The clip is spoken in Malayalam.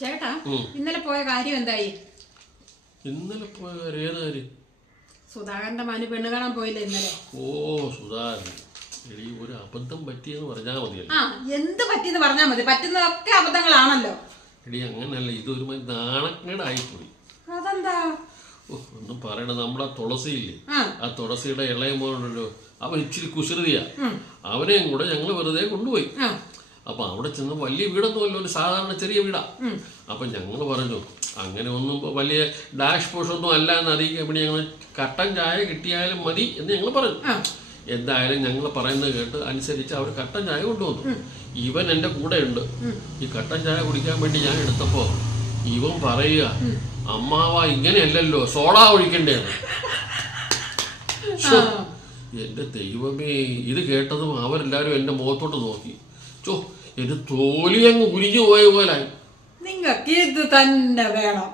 ചേട്ടാ ഇന്നലെ പോയ കാര്യം എന്തായി? ഇന്നലെ പോയ കാര്യം ഏത് കാര്യം? സുധാകരന്റെ മകന് പെണ്ണ് കാണാൻ പോയില്ലേ ഇന്നലെ? ഓ സുധാകരൻ, എടി ഒരു അബദ്ധം പറ്റിയെന്ന് പറഞ്ഞാൽ മതിയല്ലോ. എന്ത് പറ്റിയെന്ന് പറഞ്ഞാൽ മതി, പറ്റുന്നതൊക്കെ അബദ്ധങ്ങളാണല്ലോ. എടി അങ്ങനല്ല, ഇതൊരു നാണക്കേടായിപ്പോയി. അതെന്താ? ഒന്നും പറയണ, നമ്മളെ തുളസിയില്ലേ, ആ തുളസിയുടെ ഇളയ മോനുണ്ടല്ലോ, അവൻ ഇച്ചിരി കുസൃതിയാ. അവനെയും കൂടെ ഞങ്ങൾ വെറുതെ കൊണ്ടുപോയി. അപ്പൊ അവിടെ ചെന്ന് വലിയ വീടൊന്നുമല്ല, ഒരു സാധാരണ ചെറിയ വീടാ. അപ്പൊ ഞങ്ങൾ പറഞ്ഞു അങ്ങനെ ഒന്നും വലിയ ഡാഷ് പോഷൊന്നും അല്ല എന്ന് അറിയിക്കാൻ വേണ്ടി ഞങ്ങൾ കട്ടൻ ചായ കിട്ടിയാലും മതി എന്ന് ഞങ്ങൾ പറഞ്ഞു. എന്തായാലും ഞങ്ങൾ പറയുന്നത് കേട്ട് അനുസരിച്ച് അവർ കട്ടൻ ചായ കൊണ്ടുവന്നു. ഇവൻ എൻ്റെ കൂടെ ഉണ്ട്. ഈ കട്ടൻ ചായ കുടിക്കാൻ വേണ്ടി ഞാൻ എടുത്തപ്പോ ഇവൻ പറയുക, അമ്മാവ ഇങ്ങനെയല്ലല്ലോ, സോഡ ഒഴിക്കണ്ടേന്ന്. എന്റെ ദൈവമേ, ഇത് കേട്ടതും അവരെല്ലാരും എന്റെ മുഖത്തോട്ട് നോക്കി. എന്റെ തോലി അങ്ങ് ഉരിഞ്ഞു പോയ പോലായി. നിങ്ങൾക്ക് ഇത് തന്നെ വേണം.